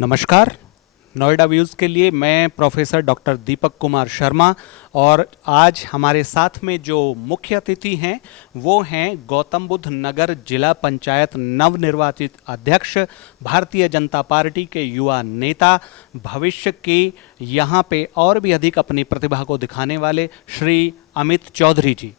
नमस्कार। नोएडा व्यूज़ के लिए मैं प्रोफेसर डॉक्टर दीपक कुमार शर्मा और आज हमारे साथ में जो मुख्य अतिथि हैं वो हैं गौतम बुद्ध नगर जिला पंचायत नवनिर्वाचित अध्यक्ष, भारतीय जनता पार्टी के युवा नेता, भविष्य के यहाँ पे और भी अधिक अपनी प्रतिभा को दिखाने वाले श्री अमित चौधरी जी।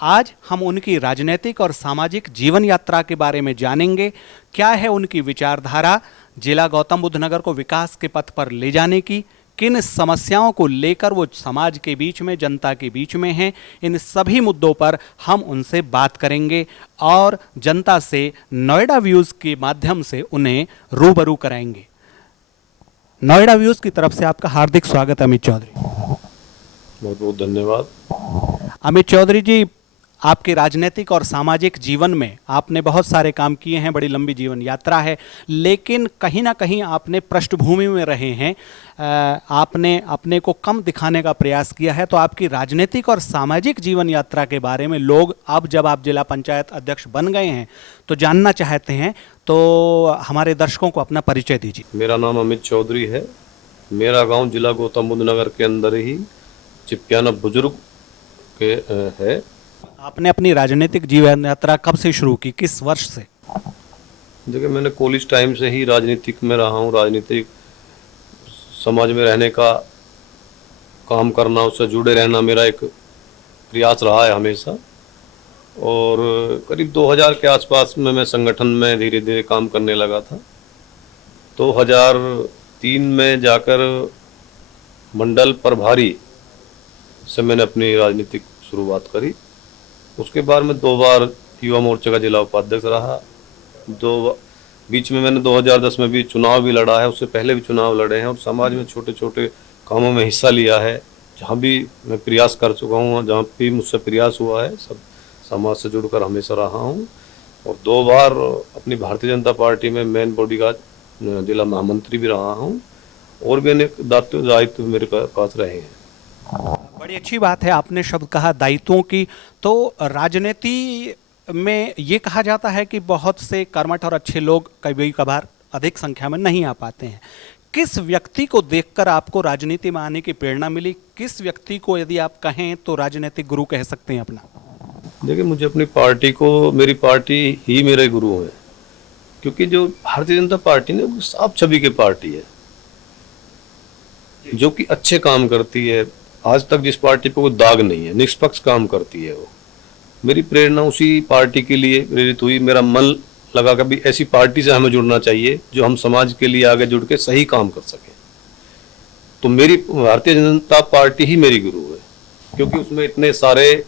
आज हम उनकी राजनीतिक और सामाजिक जीवन यात्रा के बारे में जानेंगे। क्या है उनकी विचारधारा जिला गौतम बुद्ध नगर को विकास के पथ पर ले जाने की, किन समस्याओं को लेकर वो समाज के बीच में, जनता के बीच में हैं, इन सभी मुद्दों पर हम उनसे बात करेंगे और जनता से नोएडा व्यूज़ के माध्यम से उन्हें रूबरू कराएंगे। नोएडा व्यूज़ की तरफ से आपका हार्दिक स्वागत अमित चौधरी। बहुत बहुत धन्यवाद। अमित चौधरी जी, आपके राजनीतिक और सामाजिक जीवन में आपने बहुत सारे काम किए हैं, बड़ी लंबी जीवन यात्रा है, लेकिन कहीं ना कहीं आपने पृष्ठभूमि में रहे हैं, आपने अपने को कम दिखाने का प्रयास किया है। तो आपकी राजनीतिक और सामाजिक जीवन यात्रा के बारे में लोग अब जब आप जिला पंचायत अध्यक्ष बन गए हैं तो जानना चाहते हैं, तो हमारे दर्शकों को अपना परिचय दीजिए। मेरा नाम अमित चौधरी है। मेरा गांव जिला गौतम बुद्ध नगर के अंदर ही चिपियाना बुजुर्ग के है। आपने अपनी राजनीतिक जीवन यात्रा कब से शुरू की, किस वर्ष से? देखिए, मैंने कॉलेज टाइम से ही राजनीतिक में रहा हूँ। राजनीतिक समाज में रहने का काम करना, उससे जुड़े रहना मेरा एक प्रयास रहा है हमेशा। और करीब 2000 के आसपास में मैं संगठन में धीरे धीरे काम करने लगा था। 2003 में जाकर मंडल प्रभारी से मैंने अपनी राजनीतिक शुरुआत करी। उसके बाद मैं 2 बार युवा मोर्चा का जिला उपाध्यक्ष रहा। बीच में मैंने 2010 में भी चुनाव भी लड़ा है, उससे पहले भी चुनाव लड़े हैं और समाज में छोटे छोटे कामों में हिस्सा लिया है। जहाँ भी मैं प्रयास कर चुका हूँ, जहाँ भी मुझसे प्रयास हुआ है, सब समाज से जुड़कर हमेशा रहा हूँ। और 2 बार अपनी भारतीय जनता पार्टी में मेन बॉडी का जिला महामंत्री भी रहा हूँ और भी अनेक दायित्व मेरे पास रहे हैं। बड़ी अच्छी बात है, आपने शब्द कहा दायित्वों की। तो राजनीति में ये कहा जाता है कि बहुत से कर्मठ और अच्छे लोग कभी कभार अधिक संख्या में नहीं आ पाते हैं। किस व्यक्ति को देखकर आपको राजनीति में आने की प्रेरणा मिली? किस व्यक्ति को यदि आप कहें तो राजनीतिक गुरु कह सकते हैं अपना? देखिए, मुझे अपनी पार्टी को, मेरी पार्टी ही मेरे गुरु है, क्योंकि जो भारतीय जनता पार्टी ने वो साफ छवि की पार्टी है जो कि अच्छे काम करती है। आज तक जिस पार्टी पे कोई दाग नहीं है, निष्पक्ष काम करती है वो। मेरी प्रेरणा उसी पार्टी के लिए प्रेरित हुई। मेरा मन लगा कि भी ऐसी पार्टी से हमें जुड़ना चाहिए जो हम समाज के लिए आगे जुड़ के सही काम कर सके। तो मेरी भारतीय जनता पार्टी ही मेरी गुरु है, क्योंकि उसमें इतने सारे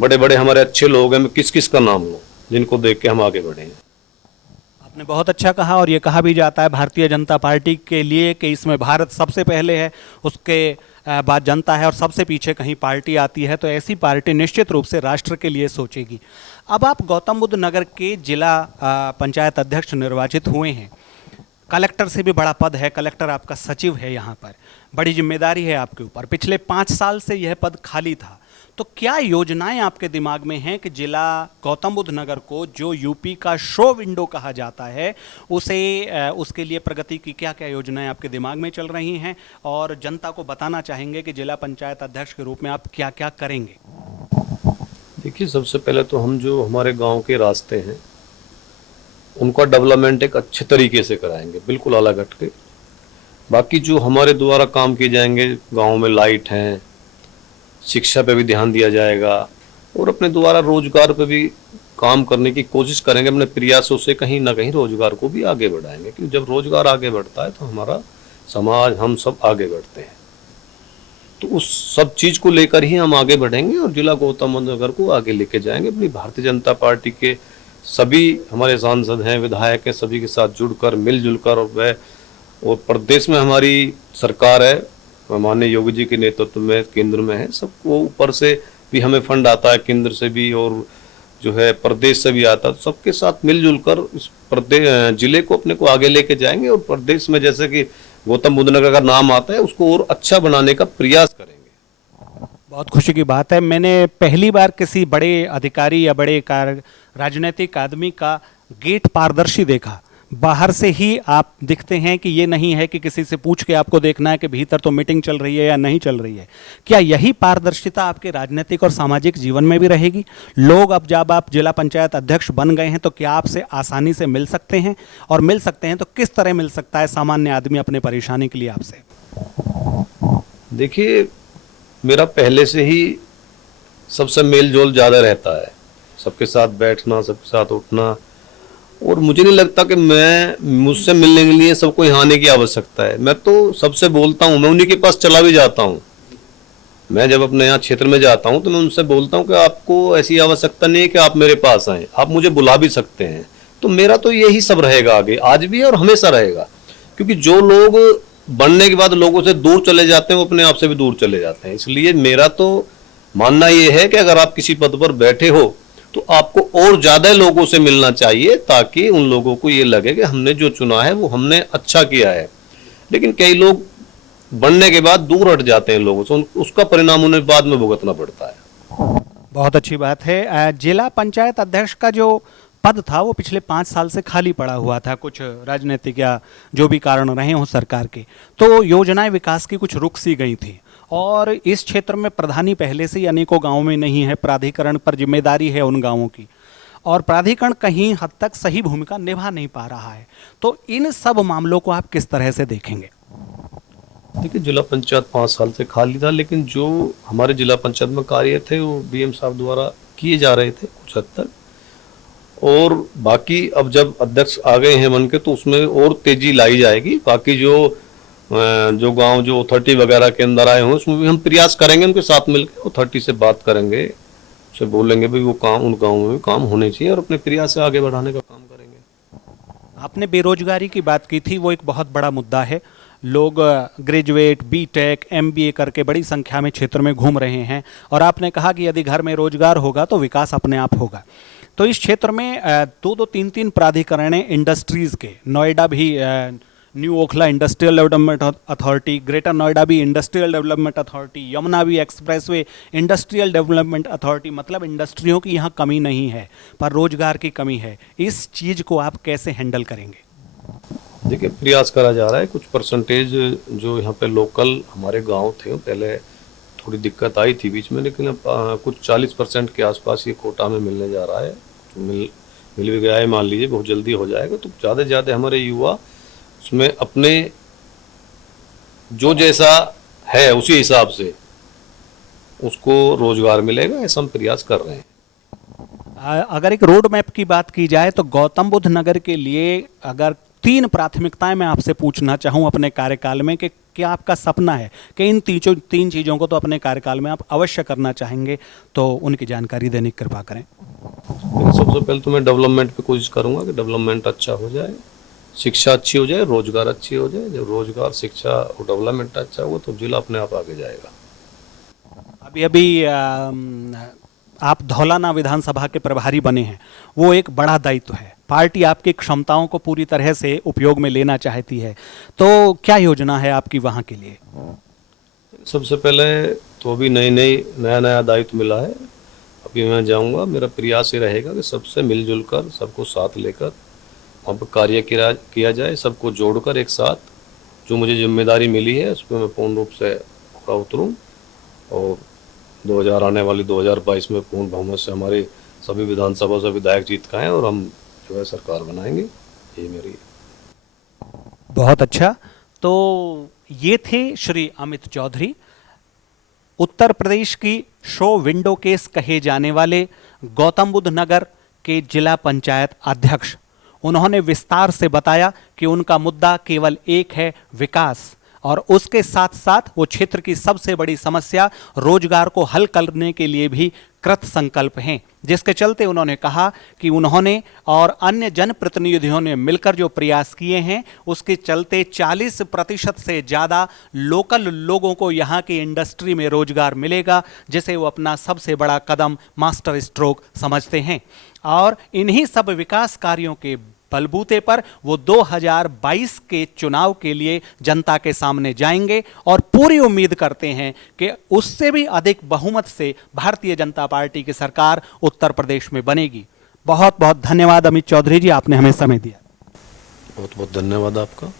बड़े बड़े हमारे अच्छे लोग हैं। मैं किस किस का नाम लूँ जिनको देख के हम आगे बढ़े हैं। आपने बहुत अच्छा कहा और ये कहा भी जाता है भारतीय जनता पार्टी के लिए कि इसमें भारत सबसे पहले है, उसके बाद जनता है और सबसे पीछे कहीं पार्टी आती है। तो ऐसी पार्टी निश्चित रूप से राष्ट्र के लिए सोचेगी। अब आप गौतम बुद्ध नगर के जिला पंचायत अध्यक्ष निर्वाचित हुए हैं। कलेक्टर से भी बड़ा पद है, कलेक्टर आपका सचिव है, यहाँ पर बड़ी जिम्मेदारी है आपके ऊपर। पिछले 5 साल से यह पद खाली था। तो क्या योजनाएं आपके दिमाग में हैं कि जिला गौतम बुद्ध नगर को, जो यूपी का शो विंडो कहा जाता है, उसके लिए प्रगति की क्या क्या योजनाएं आपके दिमाग में चल रही हैं और जनता को बताना चाहेंगे कि जिला पंचायत अध्यक्ष के रूप में आप क्या क्या करेंगे? देखिए, सबसे पहले तो हम जो हमारे गांव के रास्ते हैं उनका डेवलपमेंट एक अच्छे तरीके से कराएंगे, बिल्कुल अलग हट के। बाकी जो हमारे द्वारा काम किए जाएंगे, गाँव में लाइट हैं, शिक्षा पे भी ध्यान दिया जाएगा और अपने द्वारा रोजगार पे भी काम करने की कोशिश करेंगे। अपने प्रयासों से कहीं ना कहीं रोजगार को भी आगे बढ़ाएंगे, क्योंकि जब रोजगार आगे बढ़ता है तो हमारा समाज, हम सब आगे बढ़ते हैं। तो उस सब चीज को लेकर ही हम आगे बढ़ेंगे और जिला गौतम बुद्ध नगर को आगे लेके जाएंगे। अपनी भारतीय जनता पार्टी के सभी हमारे सांसद हैं, विधायक हैं, सभी के साथ जुड़कर, मिलजुल कर, और प्रदेश में हमारी सरकार है, माननीय योगी जी के नेतृत्व में केंद्र में है। सबको ऊपर से भी हमें फंड आता है, केंद्र से भी और जो है प्रदेश से भी आता है। सबके साथ मिलजुल कर इस प्रदेश जिले को अपने को आगे लेके जाएंगे और प्रदेश में जैसे कि गौतम बुद्ध नगर का नाम आता है उसको और अच्छा बनाने का प्रयास करेंगे। बहुत खुशी की बात है। मैंने पहली बार किसी बड़े अधिकारी या बड़े राजनीतिक आदमी का गेट पारदर्शी देखा। बाहर से ही आप दिखते हैं कि ये नहीं है कि किसी से पूछ के आपको देखना है कि भीतर तो मीटिंग चल रही है या नहीं चल रही है। क्या यही पारदर्शिता आपके राजनीतिक और सामाजिक जीवन में भी रहेगी? लोग अब जब आप जिला पंचायत अध्यक्ष बन गए हैं तो क्या आपसे आसानी से मिल सकते हैं, और मिल सकते हैं तो किस तरह मिल सकता है सामान्य आदमी अपने परेशानी के लिए आपसे? देखिए, मेरा पहले से ही सबसे मेल जोल ज़्यादा रहता है, सबके साथ बैठना, सबके साथ उठना, और मुझे नहीं लगता कि मुझसे मिलने के लिए सबको यहाँ आने की आवश्यकता है। मैं तो सबसे बोलता हूँ, मैं उन्हीं के पास चला भी जाता हूँ। मैं जब अपने यहाँ क्षेत्र में जाता हूँ तो मैं उनसे बोलता हूँ कि आपको ऐसी आवश्यकता नहीं है कि आप मेरे पास आएँ, आप मुझे बुला भी सकते हैं। तो मेरा तो यही सब रहेगा, आगे आज भी और हमेशा रहेगा, क्योंकि जो लोग बनने के बाद लोगों से दूर चले जाते हैं वो अपने आप से भी दूर चले जाते हैं। इसलिए मेरा तो मानना ये है कि अगर आप किसी पद पर बैठे हो तो आपको और ज्यादा लोगों से मिलना चाहिए, ताकि उन लोगों को ये लगे कि हमने जो चुना है वो हमने अच्छा किया है। लेकिन कई लोग बनने के बाद दूर हट जाते हैं लोगों से, उसका परिणाम उन्हें बाद में भुगतना पड़ता है। बहुत अच्छी बात है। जिला पंचायत अध्यक्ष का जो पद था वो पिछले 5 साल से खाली पड़ा हुआ था, कुछ राजनीतिक या जो भी कारण रहे हों सरकार के, तो योजनाएं विकास की कुछ रुक सी गई थी। और इस क्षेत्र में प्रधानी पहले से ही अनेकों गांवों में नहीं है, प्राधिकरण पर जिम्मेदारी है उन गांवों की, और प्राधिकरण कहीं हद तक सही भूमिका निभा नहीं पा रहा है। तो इन सब मामलों को आप किस तरह से देखेंगे? देखिए, जिला पंचायत 5 साल से खाली था, लेकिन जो हमारे जिला पंचायत में कार्य थे वो बीएम साहब द्वारा किए जा रहे थे कुछ हद तक, और बाकी अब जब अध्यक्ष आ गए हैं बन के तो उसमें और तेजी लाई जाएगी। बाकी जो गांव जो अथॉरिटी वगैरह के अंदर आए हों उसमें भी हम प्रयास करेंगे, उनके साथ मिलकर अथॉरिटी से बात करेंगे, उसे बोलेंगे भाई वो काम उन गाँव में भी काम होने चाहिए, और अपने प्रयास से आगे बढ़ाने का काम करेंगे। आपने बेरोजगारी की बात की थी, वो एक बहुत बड़ा मुद्दा है। लोग ग्रेजुएट, बीटेक, एमबीए करके बड़ी संख्या में क्षेत्र में घूम रहे हैं, और आपने कहा कि यदि घर में रोजगार होगा तो विकास अपने आप होगा। तो इस क्षेत्र में 2-2, 3-3 प्राधिकरण इंडस्ट्रीज़ के, नोएडा भी new Okhla industrial development authority, greater Noida भी इंडस्ट्रियल डेवलपमेंट अथॉरिटी, यमुना भी एक्सप्रेसवे इंडस्ट्रियल डेवलपमेंट अथॉरिटी, मतलब इंडस्ट्रियों की यहाँ कमी नहीं है पर रोजगार की कमी है। इस चीज़ को आप कैसे हैंडल करेंगे? देखिए, प्रयास करा जा रहा है। कुछ परसेंटेज जो यहाँ पे लोकल हमारे गांव थे, पहले थोड़ी दिक्कत आई थी बीच में, लेकिन अब कुछ 40% के आसपास ये कोटा में मिलने जा रहा है। मिल भी गया है, मान लीजिए बहुत जल्दी हो जाएगा। तो ज़्यादा से ज़्यादा हमारे युवा उसमें अपने जो जैसा है उसी हिसाब से उसको रोजगार मिलेगा, ऐसा हम प्रयास कर रहे हैं। अगर एक रोड मैप की बात की जाए तो गौतम बुद्ध नगर के लिए अगर 3 प्राथमिकताएं मैं आपसे पूछना चाहूँ अपने कार्यकाल में, कि क्या आपका सपना है कि इन 3 चीज़ों को तो अपने कार्यकाल में आप अवश्य करना चाहेंगे, तो उनकी जानकारी देने की कृपा करें। सबसे पहले तो मैं डेवलपमेंट पे कोशिश करूंगा कि डेवलपमेंट अच्छा हो जाए, शिक्षा अच्छी हो जाए, रोजगार अच्छी हो जाए। जब रोजगार, शिक्षा और डेवलपमेंट अच्छा हुआ तो जिला अपने आप आगे जाएगा। अभी अभी आप धौलाना विधानसभा के प्रभारी बने हैं, वो एक बड़ा दायित्व है। पार्टी आपकी क्षमताओं को पूरी तरह से उपयोग में लेना चाहती है, तो क्या योजना है आपकी वहाँ के लिए? सबसे पहले तो अभी नया दायित्व मिला है। अभी मैं जाऊंगा, मेरा प्रयास ये रहेगा कि सबसे मिलजुल कर, सबको साथ लेकर वहाँ पर कार्य किया जाए, सबको जोड़कर एक साथ जो मुझे जिम्मेदारी मिली है उस पर मैं पूर्ण रूप से पूरा उतरूँ, और आने वाली 2022 में पूर्ण बहुमत से हमारे सभी विधानसभा से विधायक जीत का है और हम जो है सरकार बनाएंगे। ये मेरी। बहुत अच्छा। तो ये थे श्री अमित चौधरी, उत्तर प्रदेश की शो विंडो केस कहे जाने वाले गौतम बुद्ध नगर के जिला पंचायत अध्यक्ष। उन्होंने विस्तार से बताया कि उनका मुद्दा केवल एक है, विकास, और उसके साथ साथ वो क्षेत्र की सबसे बड़ी समस्या रोजगार को हल करने के लिए भी कृत संकल्प हैं, जिसके चलते उन्होंने कहा कि उन्होंने और अन्य जनप्रतिनिधियों ने मिलकर जो प्रयास किए हैं उसके चलते 40% से ज़्यादा लोकल लोगों को यहाँ की इंडस्ट्री में रोजगार मिलेगा, जिसे वो अपना सबसे बड़ा कदम, मास्टर स्ट्रोक समझते हैं। और इन्हीं सब विकास कार्यों के बलबूते पर वो 2022 के चुनाव के लिए जनता के सामने जाएंगे, और पूरी उम्मीद करते हैं कि उससे भी अधिक बहुमत से भारतीय जनता पार्टी की सरकार उत्तर प्रदेश में बनेगी। बहुत बहुत धन्यवाद अमित चौधरी जी, आपने हमें समय दिया। बहुत बहुत धन्यवाद आपका।